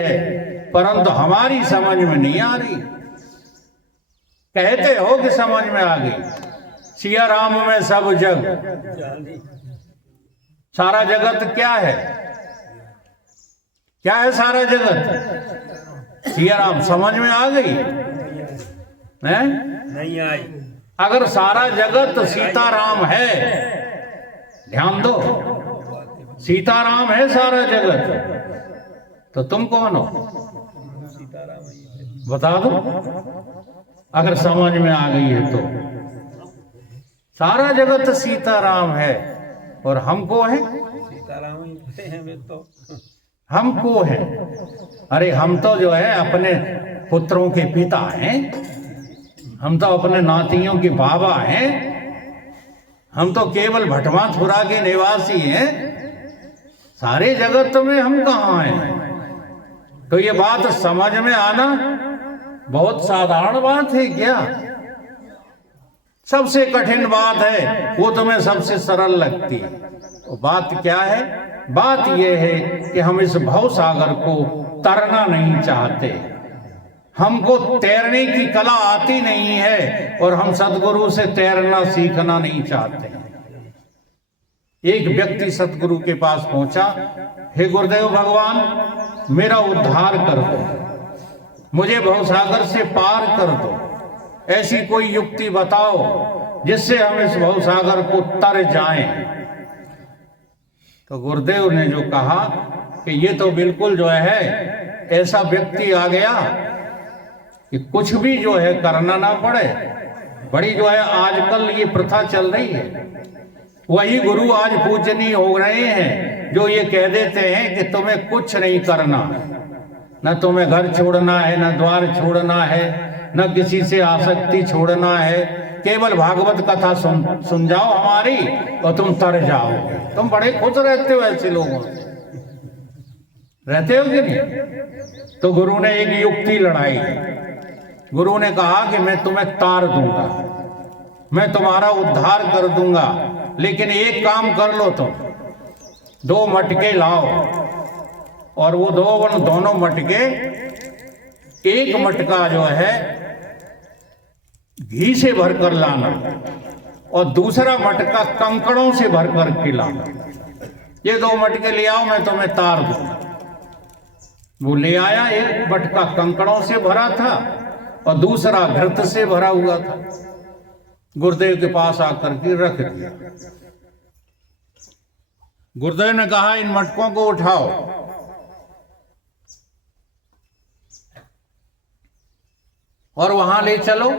है, परंतु हमारी समझ में नहीं आ रही। कहते हो कि समझ में आ गई। सिया राम में सब जग, सारा जगत क्या है? क्या है सारा जगत? सिया राम समझ में आ गई है? नहीं आई। अगर सारा जगत सीताराम है, ध्यान दो, सीताराम है सारा जगत, तो तुम कौन हो? बता दो, अगर समझ में आ गई है तो। सारा जगत सीताराम है और हमको है, सीताराम ही हैं वे तो। हमको है। अरे हम तो जो है अपने पुत्रों के पिता हैं, हम तो अपने नातियों के बाबा हैं, हम तो केवल भटमाथुरा के निवासी हैं। सारे जगत में हम कहाँ हैं? तो ये बात समझ में आना बहुत साधारण बात है क्या? सबसे कठिन बात है, वो तुम्हें सबसे सरल लगती है। तो बात क्या है? बात यह है कि हम इस भव सागर को तरना नहीं चाहते। हमको तैरने की कला आती नहीं है और हम सदगुरु से तैरना सीखना नहीं चाहते। एक व्यक्ति सदगुरु के पास पहुंचा, हे गुरुदेव भगवान, मेरा उद्धार कर दो, मुझे भवसागर से पार कर दो। ऐसी कोई युक्ति बताओ जिससे हम इस भवसागर को तर जाएं। तो गुरुदेव ने जो कहा कि ये तो बिल्कुल जो है ऐसा व्यक्ति आ गया कि कुछ भी जो है करना ना पड़े। बड़ी जो है आजकल ये प्रथा चल रही है, वही गुरु आज पूजनीय हो रहे हैं जो ये कह देते हैं कि तुम्हें कुछ नहीं करना, न तुम्हें घर छोड़ना है, न द्वार छोड़ना है, न किसी से आसक्ति छोड़ना है, केवल भागवत कथा सुन जाओ हमारी और तुम तर जाओगे। तुम बड़े खुश रहते हो ऐसे लोगों से, रहते हो कि नहीं? तो गुरु ने एक युक्ति लड़ाई। गुरु ने कहा कि मैं तुम्हें तार दूंगा, मैं तुम्हारा उद्धार कर दूंगा, लेकिन एक काम कर लो, तुम 2 मटके लाओ और वो दोनों मटके, एक मटका जो है घी से भरकर लाना और दूसरा मटका कंकड़ों से भरकर के लाना। ये 2 मटके ले आओ, मैं तुम्हें तार दूंगा। वो ले आया, एक मटका कंकड़ों से भरा था और दूसरा घृत से भरा हुआ था। गुरुदेव के पास आकर के रख दिया। गुरुदेव ने कहा, इन मटकों को उठाओ और वहां ले चलो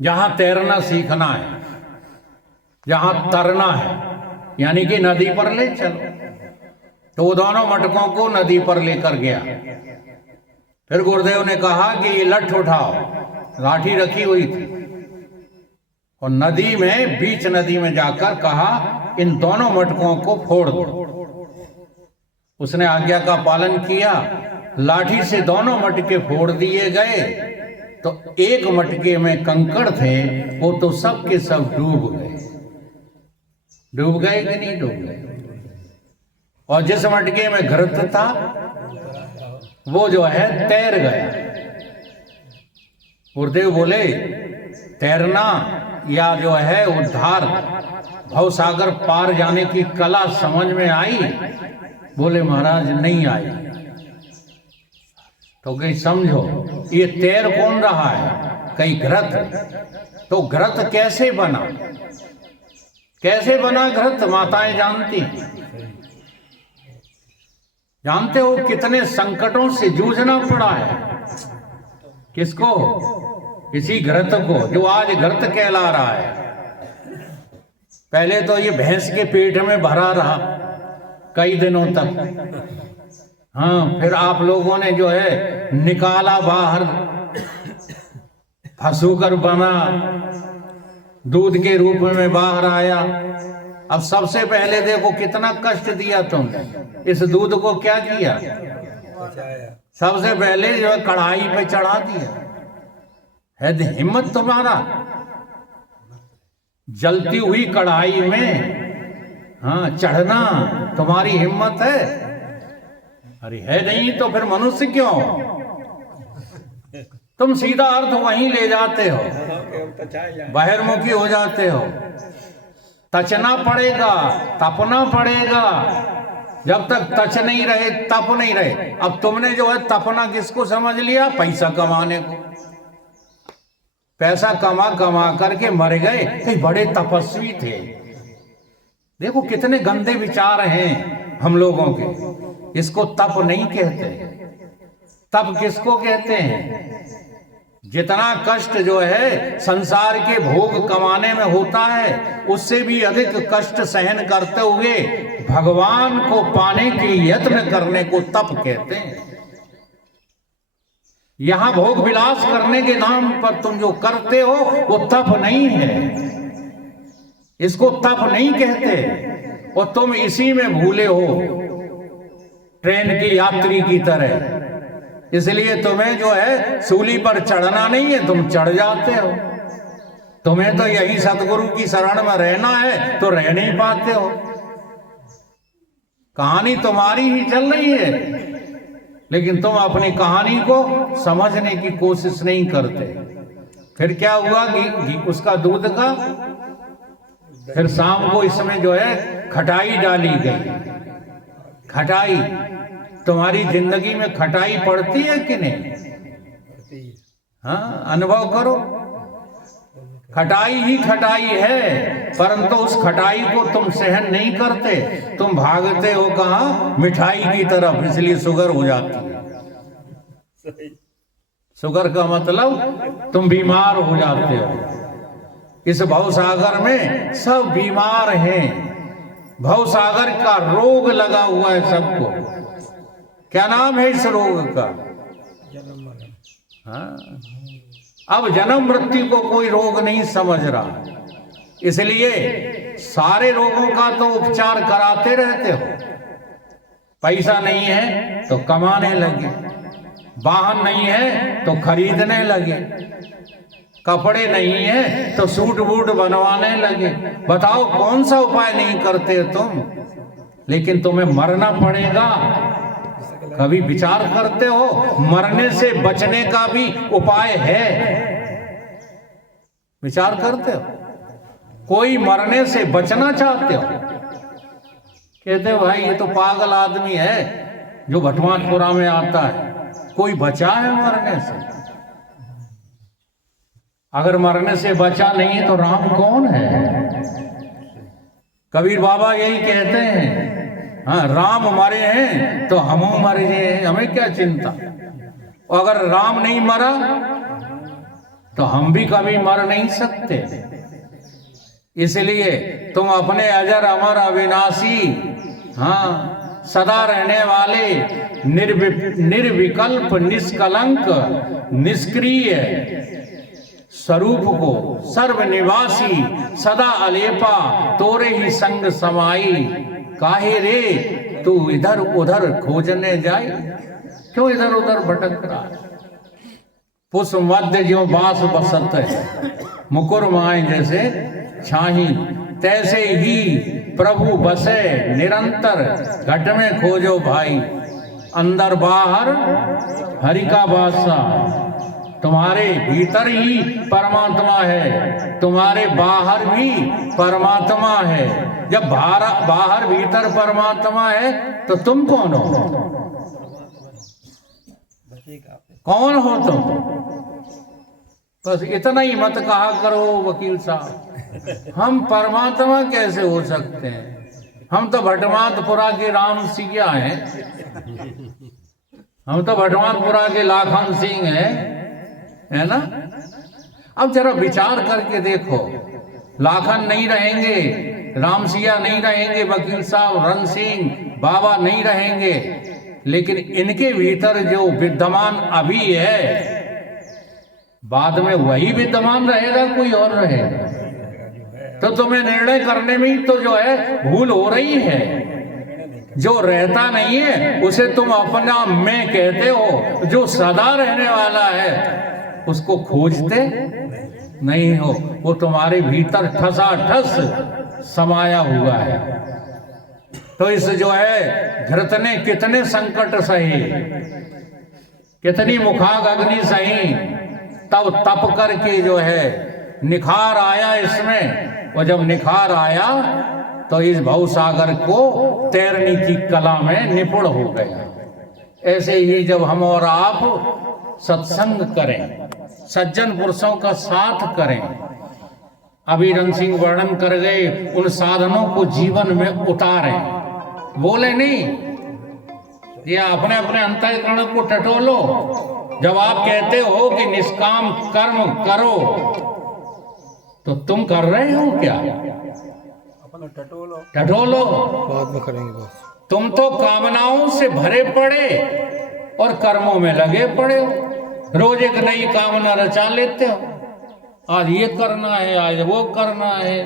जहां तैरना सीखना है, जहां तरना है, यानी कि नदी पर ले चलो। तो वो दोनों मटकों को नदी पर लेकर गया। फिर गुरुदेव ने कहा कि ये लठ उठाओ, लाठी रखी हुई थी, और नदी में, बीच नदी में जाकर कहा, इन दोनों मटकों को फोड़ दो। उसने आज्ञा का पालन किया, लाठी से दोनों मटके फोड़ दिए गए। तो एक मटके में कंकड़ थे, वो तो सब के सब डूब गए। डूब गए कि नहीं डूब गए? और जिस मटके में घृत था वो जो है तैर गया। गुरुदेव बोले, तैरना या जो है उद्धार, भवसागर पार जाने की कला समझ में आई? बोले महाराज नहीं आई। तो कहीं समझो, ये तैर कौन रहा है? कहीं घृत। तो घृत कैसे बना? कैसे बना घृत? माताएं जानती, जानते हो कितने संकटों से जूझना पड़ा है। किसको? इसी घृत को, जो आज घृत कहला रहा है। पहले तो ये भैंस के पेट में भरा रहा कई दिनों तक। हाँ, फिर आप लोगों ने जो है निकाला बाहर, फंसूकर बना, दूध के रूप में बाहर आया। अब सबसे पहले देखो कितना कष्ट दिया तुमने, इस दूध को क्या किया? सबसे पहले जो है कढ़ाई पे चढ़ा दिया। है हिम्मत तुम्हारा? जलती हुई कढ़ाई में हाँ चढ़ना तुम्हारी हिम्मत है? अरे है नहीं तो फिर मनुष्य क्यों? तुम सीधा अर्थ वहीं ले जाते हो, तो चाहिए बहिर्मुखी हो जाते हो। तचना पड़ेगा, तपना पड़ेगा। जब तक तच नहीं रहे तप नहीं रहे। अब तुमने जो है तपना किसको समझ लिया? पैसा कमाने को। पैसा कमा कमा करके मर गए। कई बड़े तपस्वी थे। देखो कितने गंदे विचार हैं हम लोगों के। इसको तप नहीं कहते। तप किसको कहते हैं? जितना कष्ट जो है संसार के भोग कमाने में होता है, उससे भी अधिक कष्ट सहन करते हुए भगवान को पाने के लिए यत्न करने को तप कहते हैं। यहां भोग विलास करने के नाम पर तुम जो करते हो वो तप नहीं है। इसको तप नहीं कहते। और तुम इसी में भूले हो, ट्रेन की यात्री की तरह। इसलिए तुम्हें जो है सूली पर चढ़ना नहीं है, तुम चढ़ जाते हो। तुम्हें तो यही सतगुरु की शरण में रहना है तो रह नहीं पाते हो। कहानी तुम्हारी ही चल रही है, लेकिन तुम अपनी कहानी को समझने की कोशिश नहीं करते। फिर क्या हुआ कि उसका दूध का फिर शाम को इसमें जो है खटाई डाली गई। खटाई तुम्हारी जिंदगी में खटाई पड़ती है कि नहीं? हाँ, अनुभव करो। खटाई ही खटाई है, परंतु उस खटाई को तुम सहन नहीं करते। तुम भागते हो कहाँ? मिठाई की तरफ। इसलिए शुगर हो जाती है। शुगर का मतलब तुम बीमार हो जाते हो। इस भवसागर में सब बीमार हैं। भवसागर का रोग लगा हुआ है सबको। क्या नाम है इस रोग का? हाँ, अब जन्म मृत्यु को कोई रोग नहीं समझ रहा। इसलिए सारे रोगों का तो उपचार कराते रहते हो। पैसा नहीं है तो कमाने लगे, वाहन नहीं है तो खरीदने लगे, कपड़े नहीं है तो सूट बूट बनवाने लगे। बताओ कौन सा उपाय नहीं करते तुम? लेकिन तुम्हें मरना पड़ेगा। कभी विचार करते हो मरने से बचने का भी उपाय है? विचार करते हो? कोई मरने से बचना चाहते हो? कहते हो भाई ये तो पागल आदमी है जो भटवानपुरा में आता है। कोई बचा है मरने से? अगर मरने से बचा नहीं है तो राम कौन है? कबीर बाबा यही कहते हैं, हाँ, राम मरे हैं तो हम मर गए हैं, हमें क्या चिंता। और अगर राम नहीं मरा तो हम भी कभी मर नहीं सकते। इसलिए तुम अपने अजर अमर अविनाशी, हाँ, सदा रहने वाले निर्विकल्प निष्कलंक निष्क्रिय स्वरूप को, सर्वनिवासी सदा अलेपा तोरे ही संग समाई, काहे रे तू इधर उधर खोजने जाए? क्यों इधर उधर भटक रहा है? पुष्प मध्य जो बास बसत है, मुकुर माए जैसे छाही, तैसे ही प्रभु बसे निरंतर, घट में खोजो भाई, अंदर बाहर हरि का बासा। तुम्हारे भीतर ही परमात्मा है, तुम्हारे बाहर भी परमात्मा है। जब बाहर भीतर परमात्मा है तो तुम कौन हो? कौन हो तुम? बस इतना ही मत कहा करो वकील साहब, हम परमात्मा कैसे हो सकते हैं? हम तो भटवानपुरा के राम सिया हैं, हम तो भटवानपुरा के लाखन सिंह हैं, है ना? अब जरा विचार करके देखो, लाखन नहीं रहेंगे, रामसिया नहीं रहेंगे, वकील साहब रण सिंह बाबा नहीं रहेंगे, लेकिन इनके भीतर जो विद्यमान अभी है बाद में वही विद्यमान रहेगा, कोई और रहेगा। तो तुम्हें निर्णय करने में ही तो जो है भूल हो रही है। जो रहता नहीं है उसे तुम अपना मैं कहते हो, जो सदा रहने वाला है उसको खोजते नहीं हो। वो तुम्हारे भीतर ठसा ठस समाया हुआ है। तो इस जो है घृत ने कितने संकट सहे, कितनी मुखाग अग्नि सही, तब तप करके जो है निखार आया इसमें। और जब निखार आया तो इस भवसागर को तैरने की कला में निपुण हो गया। ऐसे ही जब हम और आप सत्संग करें, सज्जन पुरुषों का साथ करें, अभी रण सिंह वर्णन कर गए, उन साधनों को जीवन में उतारें, बोले नहीं ये अपने अपने अंतःकरण को टटोलो। जब आप कहते हो कि निष्काम कर्म करो तो तुम कर रहे हो क्या? अपना टटोलो टटोलो, बाद में करेंगे बस। तुम तो कामनाओं से भरे पड़े और कर्मों में लगे पड़े हो। रोज एक नई कामना रचा लेते हो, आज ये करना है, आज वो करना है।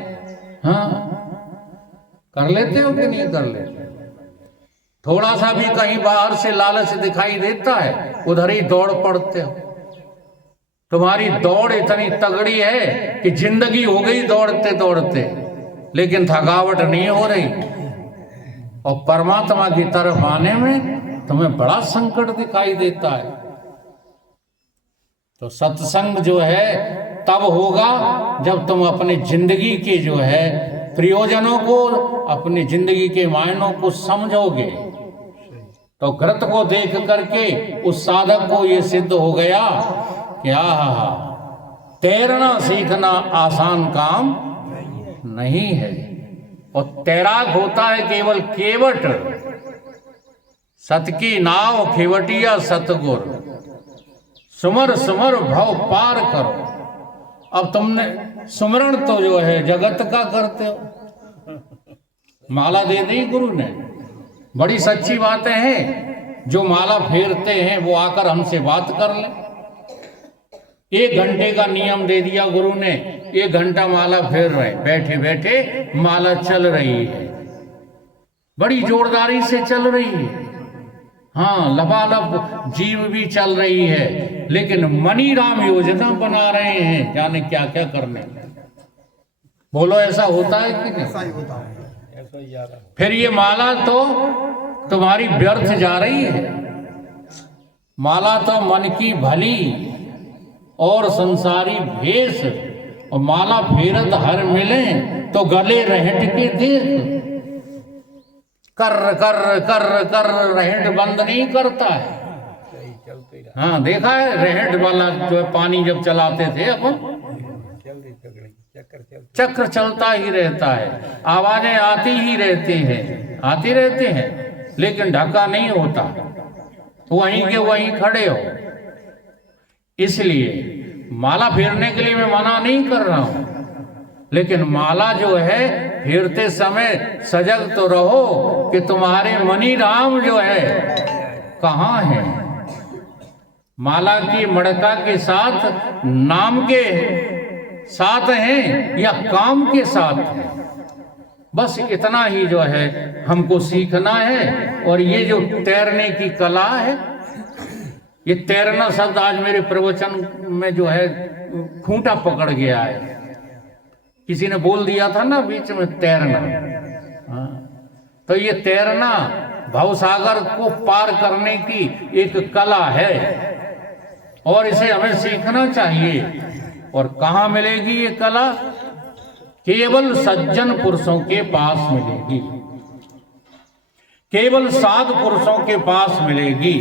हाँ, कर लेते हो कि नहीं कर लेते? थोड़ा सा भी कहीं बाहर से लालच दिखाई देता है, उधर ही दौड़ पड़ते हो। तुम्हारी दौड़ इतनी तगड़ी है कि जिंदगी हो गई दौड़ते दौड़ते, लेकिन थकावट नहीं हो रही। और परमात्मा की तरफ आने में तुम्हें बड़ा संकट दिखाई देता है। तो सत्संग जो है तब होगा जब तुम अपनी जिंदगी के जो है प्रयोजनों को, अपनी जिंदगी के मायनों को समझोगे। तो घृत को देख करके उस साधक को ये सिद्ध हो गया कि आहा, तैरना सीखना आसान काम नहीं है। और तैराक होता है केवल केवट, सत की नाव खेवटिया सतगुर, सुमर सुमर भव पार करो। अब तुमने सुमरण तो जो है जगत का करते हो, माला दे दी गुरु ने। बड़ी सच्ची बातें हैं, जो माला फेरते हैं वो आकर हमसे बात कर ले। 1 घंटे का नियम दे दिया गुरु ने, 1 घंटा माला फेर रहे, बैठे बैठे माला चल रही है, बड़ी जोरदारी से चल रही है। हाँ, लबालब जीव भी चल रही है, लेकिन मनी राम योजना बना रहे हैं, जाने क्या क्या करने। बोलो ऐसा होता है कि नहीं? ऐसा ही होता है, ऐसा ही जा रहा है। फिर ये माला तो तुम्हारी व्यर्थ जा रही है। माला तो मन की भली और संसारी भेष, और माला फेरत हर मिले तो गले रहट के देख। कर कर कर कर रहट बंद नहीं करता है। सही चलते ही रहा, हाँ, देखा है रहट वाला जो है, पानी जब चलाते थे अपन, जल्दी पकड़ेगी, चक्कर चलते। चक्र चलता ही रहता है, आवाजें आती ही रहती हैं, आती रहती हैं, लेकिन ढका नहीं होता, वहीं के वहीं खड़े हो। इसलिए माला फेरने के लिए मैं मना नहीं कर रहा हूं, लेकिन माला जो है फेरते समय सजग तो रहो कि तुम्हारे मनी राम जो है कहाँ है। माला की मड़का के साथ नाम के साथ हैं या काम के साथ हैं, बस इतना ही जो है हमको सीखना है। और ये जो तैरने की कला है, ये तैरना शब्द आज मेरे प्रवचन में जो है खूंटा पकड़ गया है। किसी ने बोल दिया था ना बीच में तैरना, हाँ, तो ये तैरना भवसागर को पार करने की एक कला है और इसे हमें सीखना चाहिए। और कहाँ मिलेगी ये कला? केवल सज्जन पुरुषों के पास मिलेगी, केवल साधु पुरुषों के पास मिलेगी,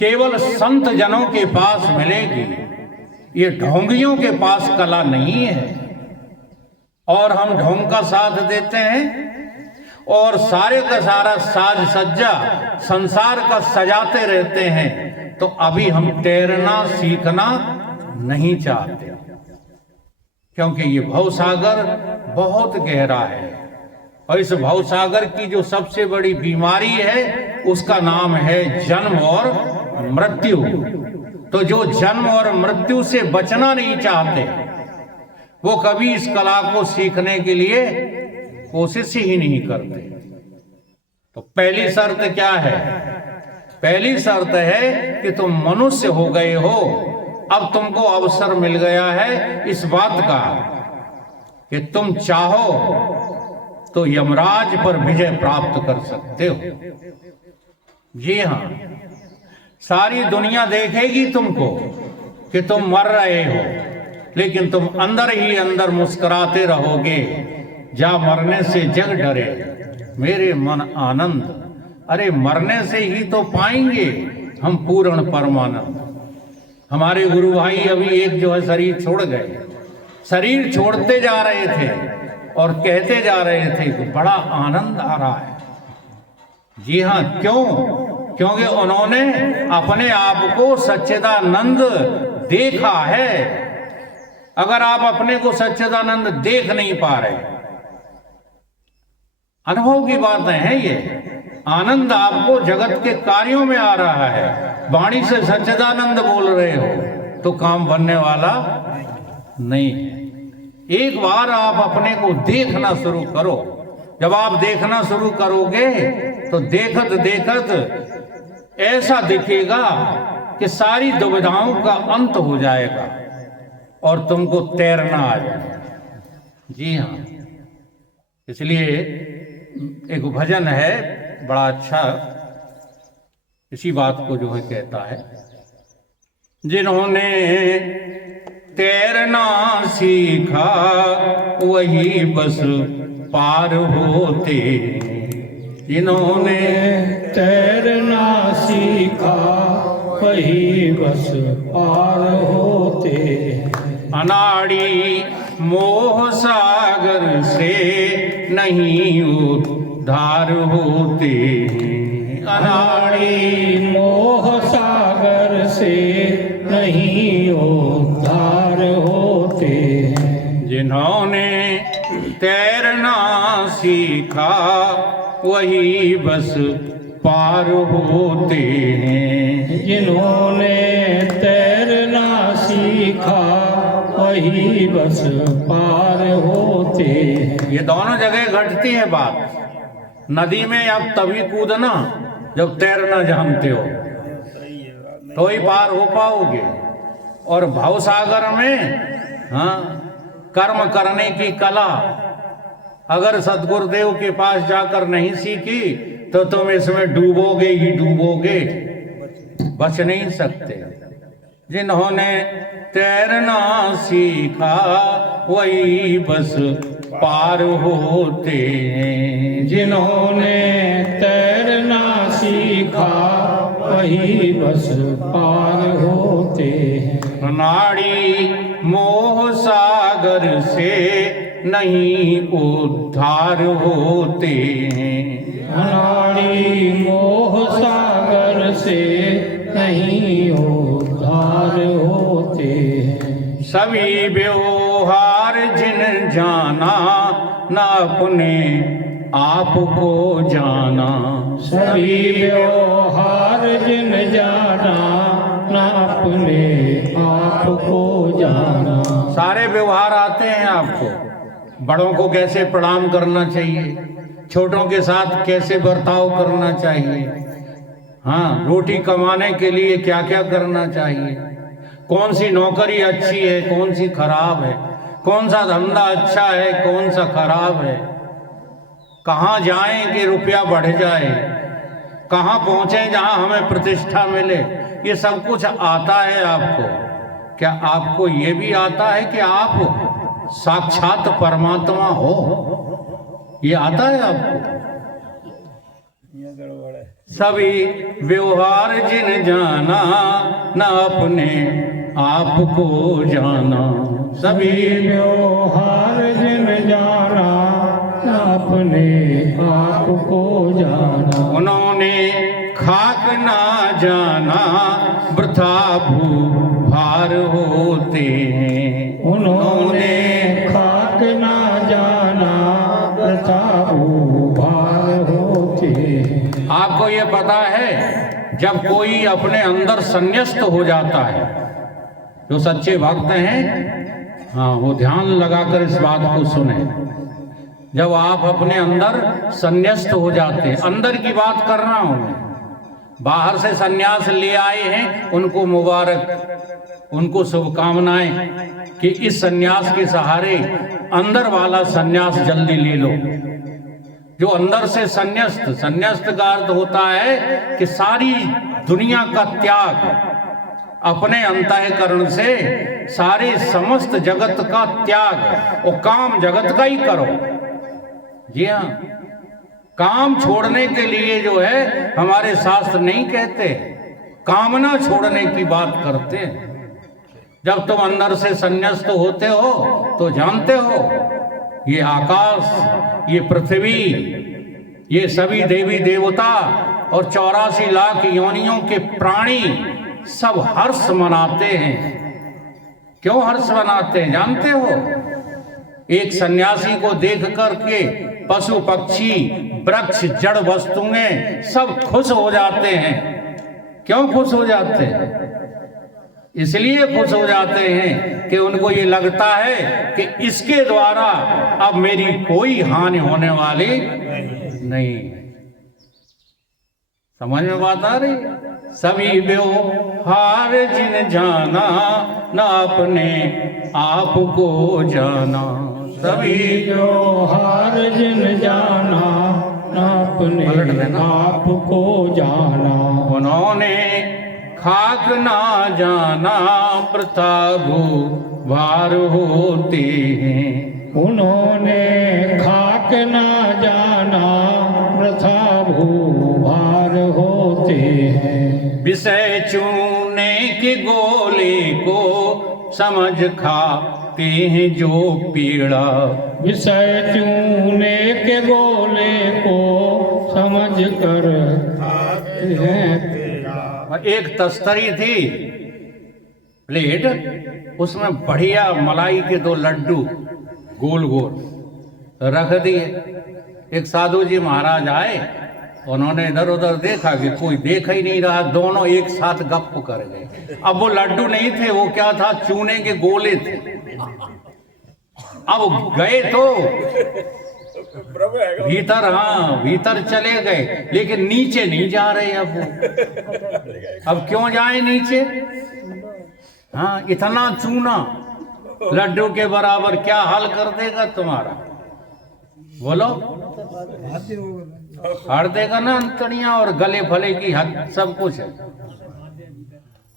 केवल संत जनों के पास मिलेगी। ये ढोंगियों के पास कला नहीं है। और हम ढोंग का साथ देते हैं और सारे का सारा साज सज्जा संसार का सजाते रहते हैं, तो अभी हम तैरना सीखना नहीं चाहते, क्योंकि ये भवसागर बहुत गहरा है। और इस भवसागर की जो सबसे बड़ी बीमारी है उसका नाम है जन्म और मृत्यु। तो जो जन्म और मृत्यु से बचना नहीं चाहते वो कभी इस कला को सीखने के लिए कोशिश ही नहीं करते। तो पहली शर्त क्या है? पहली शर्त है कि तुम मनुष्य हो गए हो, अब तुमको अवसर मिल गया है इस बात का कि तुम चाहो तो यमराज पर विजय प्राप्त कर सकते हो। जी हाँ, सारी दुनिया देखेगी तुमको कि तुम मर रहे हो, लेकिन तुम अंदर ही अंदर मुस्कुराते रहोगे। जा मरने से जग डरे मेरे मन आनंद। अरे मरने से ही तो पाएंगे हम पूर्ण परमानंद। हमारे गुरु भाई अभी एक जो है शरीर छोड़ गए, शरीर छोड़ते जा रहे थे और कहते जा रहे थे कि बड़ा आनंद आ रहा है। जी हाँ, क्यों? क्योंकि उन्होंने अपने आप को सच्चिदानंद देखा है। अगर आप अपने को सच्चिदानंद देख नहीं पा रहे, अनुभव की बातें हैं ये। आनंद आपको जगत के कार्यों में आ रहा है, वाणी से सच्चिदानंद बोल रहे हो तो काम बनने वाला नहीं है। एक बार आप अपने को देखना शुरू करो। जब आप देखना शुरू करोगे तो देखत देखत ऐसा दिखेगा कि सारी दुविधाओं का अंत हो जाएगा और तुमको तैरना आ जाएगा। जी हाँ, इसलिए एक भजन है बड़ा अच्छा, इसी बात को जो है कहता है, जिन्होंने तैरना सीखा वही बस पार होते। जिन्होंने तैरना सीखा वही बस पार होते। अनाड़ी मोह सागर से नहीं उद्धार होते। अनाड़ी मोह सागर से नहीं उद्धार होते। जिन्होंने तैरना सीखा वही बस पार होते हैं। जिन्होंने तैरना सीखा वही बस पार होते। ये दोनों जगह घटती है बात। नदी में आप तभी कूदना जब तैरना जानते हो, तो ही पार हो पाओगे। और भवसागर में हाँ, कर्म करने की कला अगर सदगुरुदेव के पास जाकर नहीं सीखी तो तुम इसमें डूबोगे ही डूबोगे, बच नहीं सकते। जिन्होंने तैरना सीखा वही बस पार होते। जिन्होंने तैरना सीखा वही बस पार होते। नाड़ी मोह सागर से नहीं उद्धार होते। अनाड़ी मोह सागर से नहीं उद्धार होते। सभी व्यवहार जिन जाना न अपने आप को जाना। सभी व्यवहार जिन जाना न अपने आप को जाना। सारे व्यवहार आते हैं आपको। बड़ों को कैसे प्रणाम करना चाहिए, छोटों के साथ कैसे बर्ताव करना चाहिए, हाँ, रोटी कमाने के लिए क्या क्या करना चाहिए, कौन सी नौकरी अच्छी है, कौन सी खराब है, कौन सा धंधा अच्छा है, कौन सा खराब है, कहाँ जाएं कि रुपया बढ़ जाए, कहाँ पहुंचे जहां हमें प्रतिष्ठा मिले। ये सब कुछ आता है आपको। क्या आपको ये भी आता है कि आप साक्षात परमात्मा हो? ये आता है आपको? सभी व्यवहार जिन जाना न अपने आप को जाना। सभी व्यवहार जिन जाना न अपने आप को जाना। उन्होंने खाक ना जाना वृथा भार होते हैं। उन्होंने खाक ना जाना वृथा भार होते। आपको ये पता है, जब कोई अपने अंदर संन्यस्त हो जाता है, जो सच्चे भक्त हैं, हाँ, वो ध्यान लगाकर इस बात को सुने। जब आप अपने अंदर संन्यस्त हो जाते हैं, अंदर की बात कर रहा हूं मैं, बाहर से सन्यास ले आए हैं उनको मुबारक, उनको शुभकामनाएं कि इस सन्यास के सहारे अंदर वाला सन्यास जल्दी ले लो। जो अंदर से संन्यस्त, संन्यस्त का अर्थ होता है कि सारी दुनिया का त्याग, अपने अंतःकरण से सारे समस्त जगत का त्याग और काम जगत का ही करो। जी हाँ, काम छोड़ने के लिए जो है हमारे शास्त्र नहीं कहते, कामना छोड़ने की बात करते हैं। जब तुम अंदर से संन्यस्त होते हो तो जानते हो ये आकाश, ये पृथ्वी, ये सभी देवी देवता और 84 लाख योनियों के प्राणी सब हर्ष मनाते हैं। क्यों हर्ष मनाते हैं जानते हो? एक सन्यासी को देख करके पशु पक्षी वृक्ष जड़ वस्तुएं सब खुश हो जाते हैं। क्यों खुश हो जाते हैं? इसलिए खुश हो जाते हैं कि उनको ये लगता है कि इसके द्वारा अब मेरी कोई हानि होने वाली नहीं। समझ में बात आ रही? सभी व्यवहार जिन जाना न अपने आप को जाना, सभी व्यवहार जिन जाना न अपने आप को जाना, उन्होंने खाक ना जाना प्रथा भार होते हैं। उन्होंने खाक ना जाना प्रथा भार होते हैं। विषय चूने के गोले को समझ खाते हैं जो पीड़ा, विषय चूने के गोले को समझ कर खाते हैं। एक तस्तरी थी प्लेट, उसमें बढ़िया मलाई के 2 लड्डू गोल गोल रख दिए। एक साधु जी महाराज आए, उन्होंने इधर उधर देखा कि कोई देख ही नहीं रहा, दोनों एक साथ गप कर गए। अब वो लड्डू नहीं थे, वो क्या था, चूने के गोले थे। अब गए तो भीतर, हाँ भीतर चले गए, लेकिन नीचे नहीं जा रहे। अब क्यों जाए नीचे? हाँ, इतना चूना लड्डू के बराबर क्या हाल कर देगा तुम्हारा? बोलो, हार देगा ना अंतड़ियां और गले फले की हद, सब कुछ है।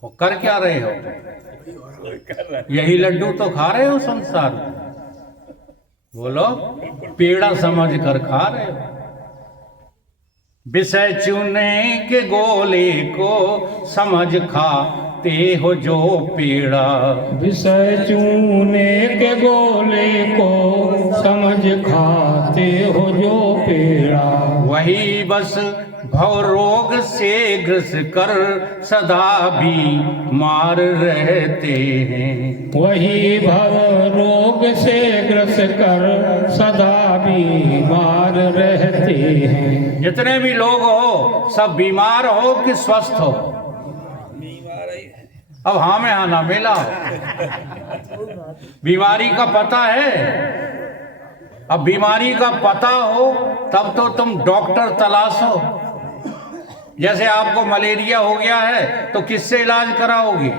वो कर क्या रहे हो? यही लड्डू तो खा रहे हो संसार में। बोलो, पेड़ा समझ कर खा रहे हो। विषय चूने के गोले को समझ खाते हो जो पेड़ा, विषय चूने के गोले को समझ खाते हो जो पेड़ा, वही बस भव रोग से ग्रस कर सदा भी मार रहते हैं। वही भव रोग से ग्रस कर सदा बीमार रहते हैं। जितने भी लोग हो सब बीमार हो कि स्वस्थ हो? अब हाँ में हाँ ना मिला। बीमारी का पता है? अब बीमारी का पता हो तब तो तुम डॉक्टर तलाशो। जैसे आपको मलेरिया हो गया है तो किससे इलाज कराओगे?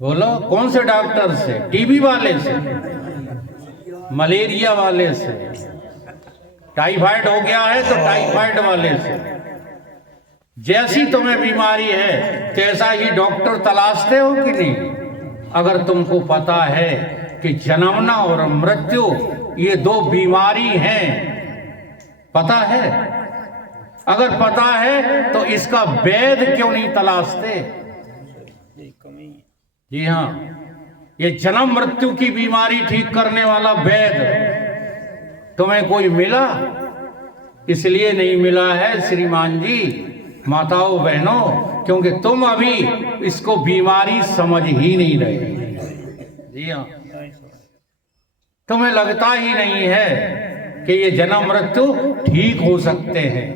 बोलो, कौन से डॉक्टर से? टीबी वाले से, मलेरिया वाले से। टाइफाइड हो गया है तो टाइफाइड वाले से। जैसी तुम्हें बीमारी है तैसा ही डॉक्टर तलाशते हो कि नहीं? अगर तुमको पता है कि जन्मना और मृत्यु ये 2 बीमारी हैं, पता है? अगर पता है तो इसका वैध क्यों नहीं तलाशते? जी हाँ, ये जन्म मृत्यु की बीमारी ठीक करने वाला वैद तुम्हें कोई मिला? इसलिए नहीं मिला है श्रीमान जी, माताओं बहनों, क्योंकि तुम अभी इसको बीमारी समझ ही नहीं रहे। जी हाँ, तुम्हें लगता ही नहीं है कि ये जन्म मृत्यु ठीक हो सकते हैं।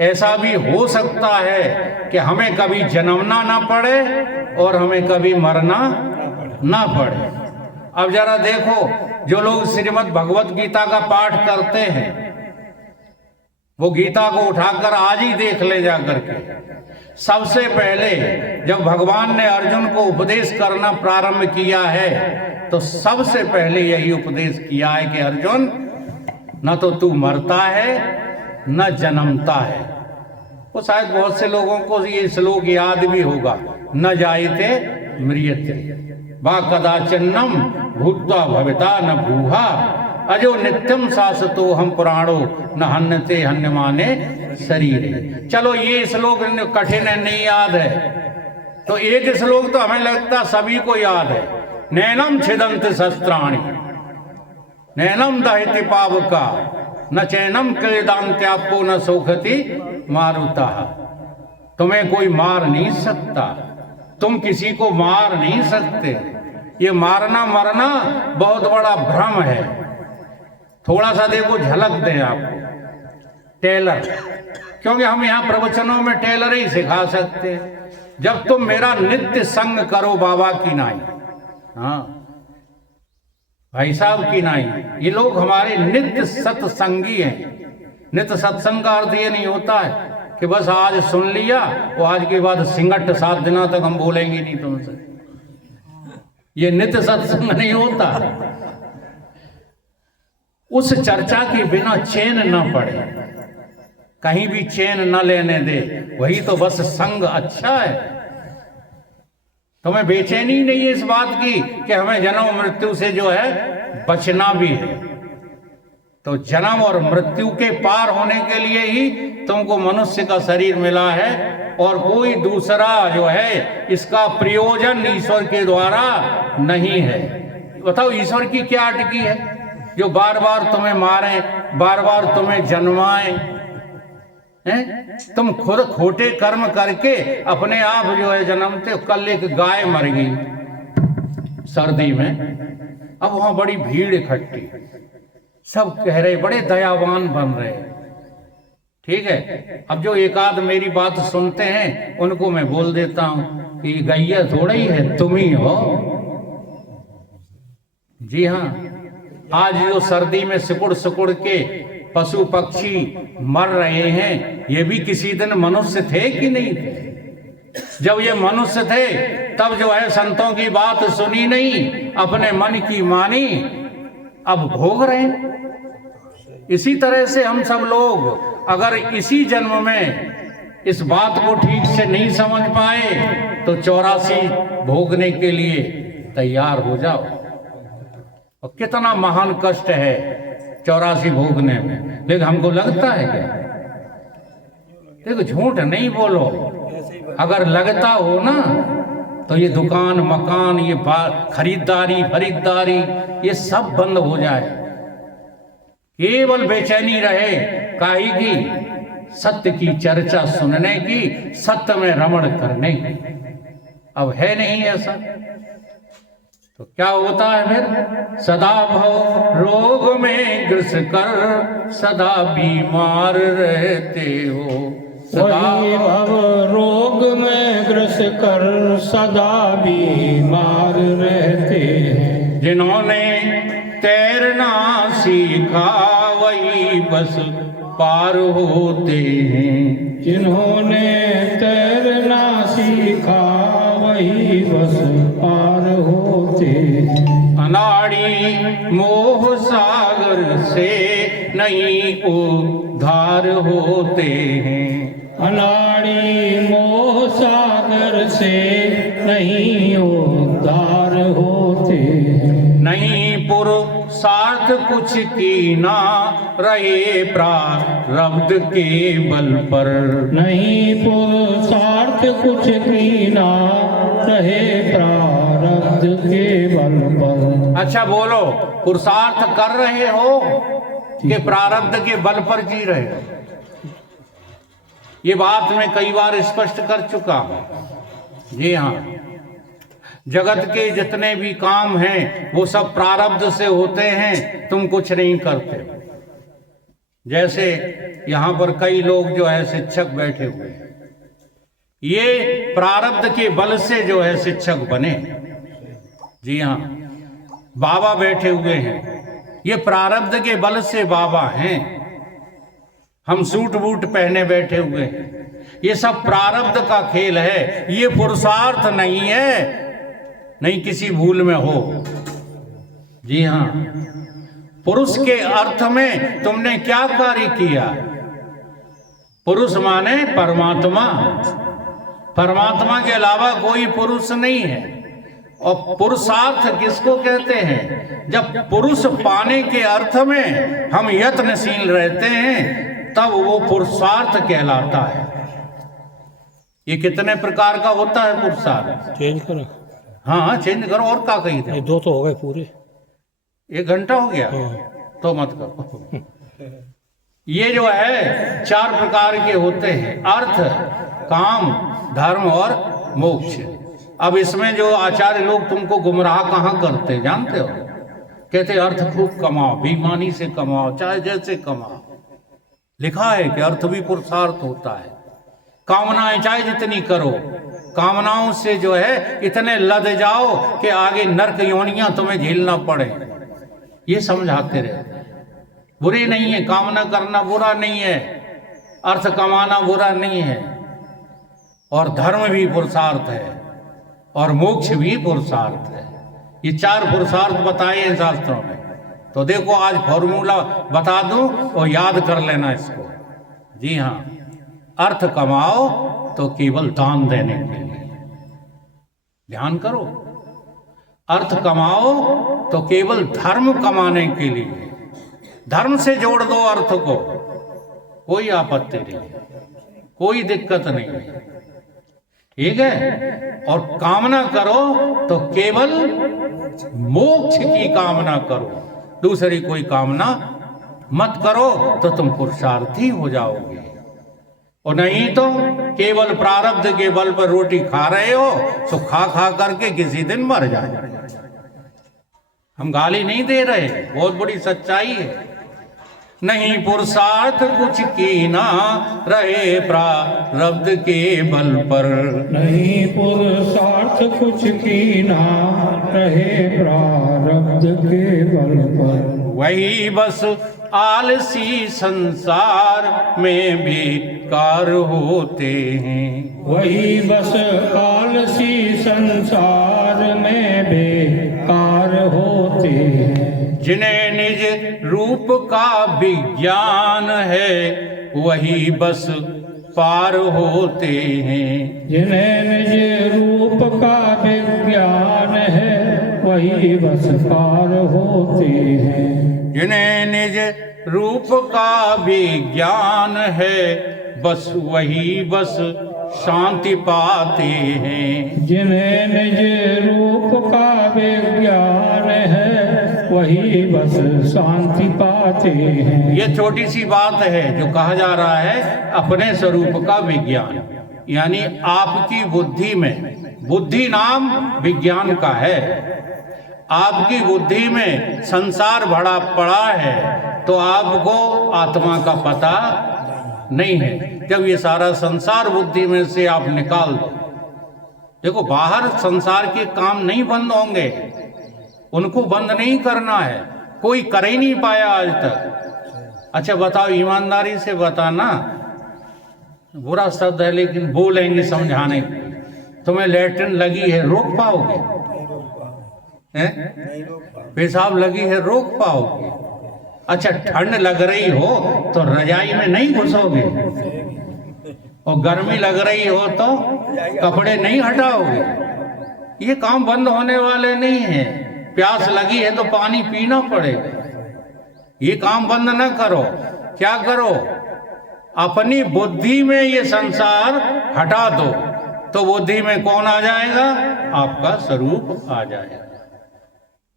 ऐसा भी हो सकता है कि हमें कभी जन्मना ना पड़े और हमें कभी मरना ना पड़े। अब जरा देखो, जो लोग श्रीमद् भगवत गीता का पाठ करते हैं वो गीता को उठाकर आज ही देख ले जा करके। सबसे पहले जब भगवान ने अर्जुन को उपदेश करना प्रारंभ किया है तो सबसे पहले यही उपदेश किया है कि अर्जुन, न तो तू मरता है न जन्मता है। वो शायद बहुत से लोगों को ये श्लोक याद भी होगा, न जायते म्रियते वा कदाचिन्नम भूत्वा भविता न भूहा अजो नित्यम शासतो हम पुराणो न हन्यते हन्यमाने शरीरे। चलो ये श्लोक कठिन है, नहीं याद है, तो एक श्लोक तो हमें लगता सभी को याद है, नैनम छिदंत शस्त्राणि नैनम दहति पावका न चैनम क्लेदांत्यापो न सोखति मारुता। तुम्हें कोई मार नहीं सकता, तुम किसी को मार नहीं सकते। ये मारना मरना बहुत बड़ा भ्रम है। थोड़ा सा देखो, झलक दें आपको, टेलर, क्योंकि हम यहाँ प्रवचनों में टेलर ही सिखा सकते हैं। जब तुम मेरा नित्य संग करो बाबा की नाई, हाँ भाई साहब की नाई, ये लोग हमारे नित्य सत्संगी हैं। नित्य सत्संग का अर्थ ये नहीं होता है कि बस आज सुन लिया और आज के बाद सिंगट 7 दिनों तक हम बोलेंगे नहीं तुमसे। ये नित्य सत्संग नहीं होता। उस चर्चा के बिना चैन न पड़े, कहीं भी चैन न लेने दे, वही तो बस संग अच्छा है। तुम्हें बेचैनी नहीं है इस बात की कि हमें जन्म मृत्यु से जो है बचना भी है। तो जन्म और मृत्यु के पार होने के लिए ही तुमको मनुष्य का शरीर मिला है, और कोई दूसरा जो है इसका प्रयोजन ईश्वर के द्वारा नहीं है। बताओ ईश्वर की क्या अटकी है जो बार बार तुम्हें मारे, बार बार तुम्हें जन्माए हैं? तुम खुद खोटे कर्म करके अपने आप जो है जन्मते हो। कल एक गाय मर गई सर्दी में, अब वहां बड़ी भीड़ इकट्ठी, सब कह रहे बड़े दयावान बन रहे। ठीक है, अब जो एक आध मेरी बात सुनते हैं उनको मैं बोल देता हूं कि गैया थोड़ा ही है, तुम ही हो। जी हाँ, आज जो सर्दी में सिकुड़ सिकुड़ के पशु पक्षी मर रहे हैं, ये भी किसी दिन मनुष्य थे कि नहीं थे? जब ये मनुष्य थे तब जो है संतों की बात सुनी नहीं, अपने मन की मानी, अब भोग रहे हैं। इसी तरह से हम सब लोग अगर इसी जन्म में इस बात को ठीक से नहीं समझ पाए तो 84 भोगने के लिए तैयार हो जाओ। और कितना महान कष्ट है 84 भोगने में, लेकिन हमको लगता है क्या? देखो झूठ नहीं बोलो, अगर लगता हो ना तो ये दुकान मकान, ये खरीदारी ये सब बंद हो जाए। केवल बेचैनी रहे काहे की? सत्य की चर्चा सुनने की, सत्य में रमण करने की। अब है नहीं ऐसा, तो क्या होता है फिर? सदा भव रोग में ग्रस कर सदा बीमार रहते हो। वही भव रोग में ग्रस कर सदा बीमार रहते हैं। जिन्होंने तैरना सीखा वही बस पार होते हैं। जिन्होंने तैरना सीखा वही बस पार होते हैं। अनाड़ी मोह सागर से नहीं उद्धार होते हैं। अनाड़ी मोह सागर से नहीं उद्धार होते हैं। नहीं पुरुषार्थ कुछ की ना रहे प्रारब्ध के बल पर। नहीं पुरुषार्थ कुछ की ना रहे प्रारब्ध के बल पर। अच्छा बोलो, पुरुषार्थ कर रहे हो कि प्रारब्ध के बल पर जी रहे हो? ये बात मैं कई बार स्पष्ट कर चुका हूं। जी हाँ, जगत के जितने भी काम हैं वो सब प्रारब्ध से होते हैं, तुम कुछ नहीं करते। जैसे यहां पर कई लोग जो है शिक्षक बैठे हुए हैं, ये प्रारब्ध के बल से जो है शिक्षक बने। जी हाँ, बाबा बैठे हुए हैं, ये प्रारब्ध के बल से बाबा हैं। हम सूट बूट पहने बैठे हुए हैं, ये सब प्रारब्ध का खेल है, ये पुरुषार्थ नहीं है। नहीं किसी भूल में हो। जी हाँ, पुरुष के अर्थ में तुमने क्या कार्य किया? पुरुष माने परमात्मा, परमात्मा के अलावा कोई पुरुष नहीं है। और पुरुषार्थ किसको कहते हैं? जब पुरुष पाने के अर्थ में हम यत्नशील रहते हैं तब वो पुरुषार्थ कहलाता है। ये कितने प्रकार का होता है पुरुषार्थ? चेंज करो। हाँ चेंज करो। और क्या कही थे? 2 तो हो गए पूरे। 1 घंटा हो गया तो मत करो। ये जो है 4 प्रकार के होते हैं, अर्थ, काम, धर्म और मोक्ष। अब इसमें जो आचार्य लोग तुमको गुमराह कहाँ करते जानते हो? कहते अर्थ खूब कमाओ, बेईमानी से कमाओ, चाहे जैसे कमाओ। लिखा है कि अर्थ भी पुरुषार्थ होता है। कामनाएं चाहे जितनी करो, कामनाओं से जो है इतने लद जाओ कि आगे नरक योनियां तुम्हें झेलना पड़े। ये समझाते रहते हैं। बुरे नहीं है, कामना करना बुरा नहीं है, अर्थ कमाना बुरा नहीं है, और धर्म भी पुरुषार्थ है और मोक्ष भी पुरुषार्थ है। ये 4 पुरुषार्थ बताए हैं शास्त्रों में। तो देखो आज फॉर्मूला बता दूं और याद कर लेना इसको। जी हाँ, अर्थ कमाओ तो केवल दान देने के लिए, ध्यान करो। अर्थ कमाओ तो केवल धर्म कमाने के लिए, धर्म से जोड़ दो अर्थ को, कोई आपत्ति नहीं, कोई दिक्कत नहीं है, ठीक है। और कामना करो तो केवल मोक्ष की कामना करो, दूसरी कोई कामना मत करो, तो तुम पुरुषार्थी हो जाओगे। और नहीं तो केवल प्रारब्ध के बल पर रोटी खा रहे हो, तो खा खा करके किसी दिन मर जाए। हम गाली नहीं दे रहे, बहुत बड़ी सच्चाई है। नहीं पुरुषार्थ कुछ कीना, रहे प्रारब्ध के बल पर। नहीं पुरुषार्थ कुछ कीना, रहे प्रारब्ध के बल पर। वही बस आलसी संसार में बेकार होते हैं। वही बस आलसी संसार में बेकार होते हैं। जिन्हें निज रूप का विज्ञान है, वही बस पार होते हैं। जिन्हें निज रूप का विज्ञान है, वही बस पार होते हैं। जिन्हें निज रूप का विज्ञान है, बस वही बस शांति पाते हैं। जिन्हें निज रूप का विज्ञान है, वही बस शांति पाते हैं। ये छोटी सी बात है जो कहा जा रहा है, अपने स्वरूप का विज्ञान, यानी आपकी बुद्धि में, बुद्धि नाम विज्ञान का है। आपकी बुद्धि में संसार भरा पड़ा है तो आपको आत्मा का पता नहीं है। जब ये सारा संसार बुद्धि में से आप निकाल दो, देखो बाहर संसार के काम नहीं बंद होंगे, उनको बंद नहीं करना है, कोई कर ही नहीं पाया आज तक। अच्छा बताओ, ईमानदारी से बताना, बुरा शब्द है लेकिन बोलेंगे समझाने के लिए, तुम्हें लैट्रिन लगी है, रोक पाओगे? पेशाब लगी है, रोक पाओगे? अच्छा ठंड लग रही हो तो रजाई में नहीं घुसोगे, और गर्मी लग रही हो तो कपड़े नहीं हटाओगे। ये काम बंद होने वाले नहीं है। प्यास लगी है तो पानी पीना पड़ेगा। ये काम बंद न करो। क्या करो? अपनी बुद्धि में ये संसार हटा दो, तो बुद्धि में कौन आ जाएगा? आपका स्वरूप आ जाएगा।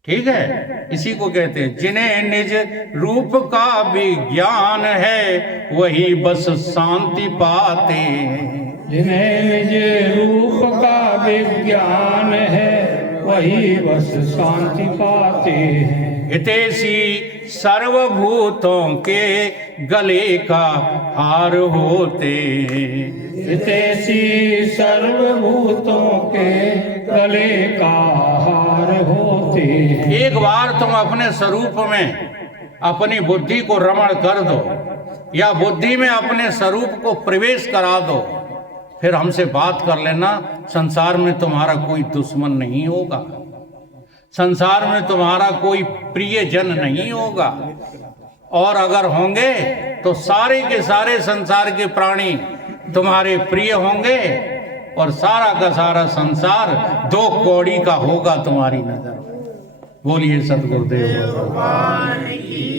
ठीक है, इसी को कहते हैं जिन्हें निज रूप का विज्ञान है, वही बस शांति पाते हैं। जिन्हें निज रूप का विज्ञान है, वही बस शांति पाते हैं। हितैषी सर्वभूतों के गले का हार होते हैं। हितैषी सर्वभूतों के गले का हार होते हैं। एक बार तुम अपने स्वरूप में अपनी बुद्धि को रमण कर दो, या बुद्धि में अपने स्वरूप को प्रवेश करा दो, फिर हमसे बात कर लेना। संसार में तुम्हारा कोई दुश्मन नहीं होगा। संसार में तुम्हारा कोई प्रिय जन नहीं होगा, और अगर होंगे तो सारे के सारे संसार के प्राणी तुम्हारे प्रिय होंगे, और सारा का सारा संसार 2 कौड़ी का होगा तुम्हारी नजर। बोलिए सतगुरुदेव भगवान की।